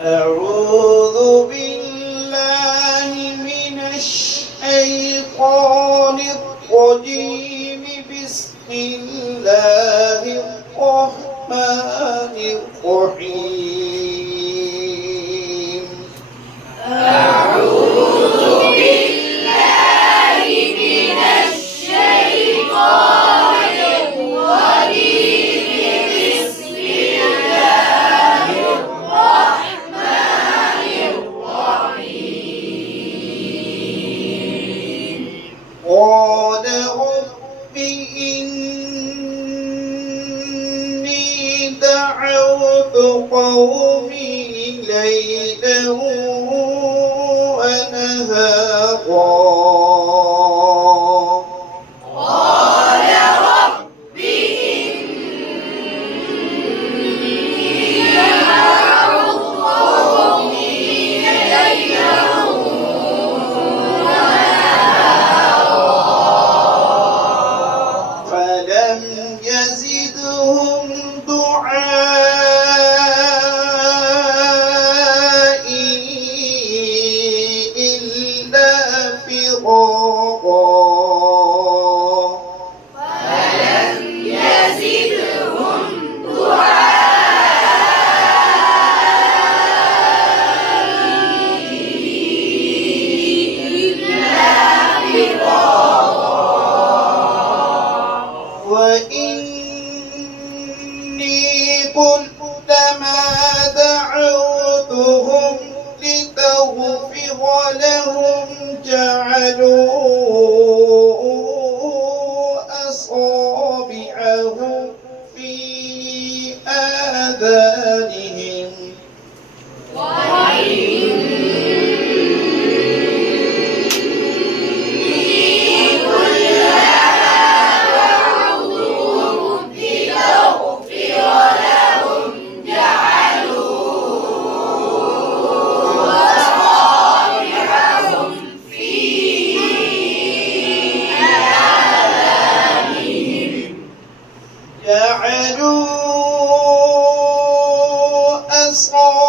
أعوذ بالله من الشيطان الرجيم. بسم الله الرحمن الرحيم. أعوذ بالله من الشيطان الرجيم. بسم الله الرحمن الرحيم. قال رب إني دعوت قومي ليلا ونهارا. قال رب إني دعوت قومي ليلا ونهارا فلم يزدهم دعائي إلا فرارا. فلم يزدهم دعائي إلا فرارا وإني كلما دعوتهم لتغفر لهم جعلوا أصابعهم في آذانهم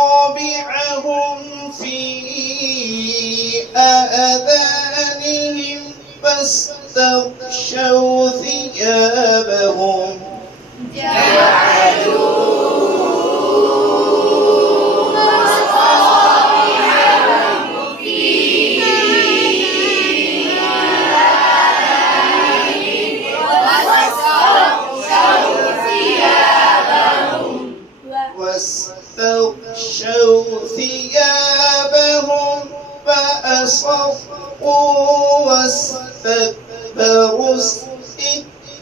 أصابعهم في آذانهم فاستغشوا ثيابهم فأصروا واستكبروا استكبارا.